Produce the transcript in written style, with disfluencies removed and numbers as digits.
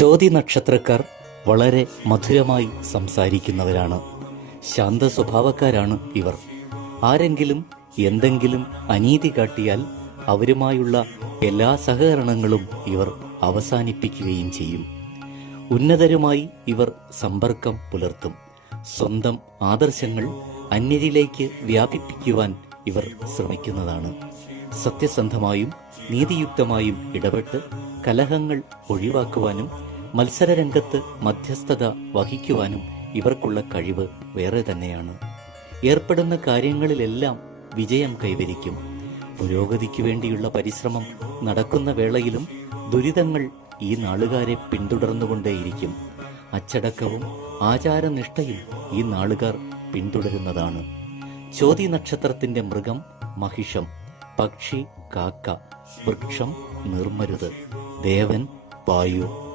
ചോതി നക്ഷത്രക്കാർ വളരെ മധുരമായി സംസാരിക്കുന്നവരാണ്. ശാന്ത സ്വഭാവക്കാരാണ് ഇവർ. ആരെങ്കിലും എന്തെങ്കിലും അനീതി കാട്ടിയാൽ അവരുമായുള്ള എല്ലാ സഹകരണങ്ങളും ഇവർ അവസാനിപ്പിക്കുകയും ചെയ്യും. ഉന്നതരുമായി ഇവർ സമ്പർക്കം പുലർത്തും. സ്വന്തം ആദർശങ്ങൾ അന്യരിലേക്ക് വ്യാപിപ്പിക്കുവാൻ ഇവർ ശ്രമിക്കുന്നതാണ്. സത്യസന്ധമായും നീതിയുക്തമായും ഇടപെട്ട് കലഹങ്ങൾ ഒഴിവാക്കുവാനും മത്സരരംഗത്ത് മധ്യസ്ഥത വഹിക്കുവാനും ഇവർക്കുള്ള കഴിവ് വേറെ തന്നെയാണ്. ഏർപ്പെടുന്ന കാര്യങ്ങളിലെല്ലാം വിജയം കൈവരിക്കും. പുരോഗതിക്ക് വേണ്ടിയുള്ള പരിശ്രമം നടക്കുന്ന വേളയിലും ദുരിതങ്ങൾ ഈ നാളുകാരെ പിന്തുടർന്നുകൊണ്ടേയിരിക്കും. അച്ചടക്കവും ആചാരനിഷ്ഠയും ഈ നാളുകാർ പിന്തുടരുന്നതാണ്. ചോതി നക്ഷത്രത്തിന്റെ മൃഗം മഹിഷം, പക്ഷി കാക്ക, വൃക്ഷം നിർമ്മരുത്, ദേവൻ വായു,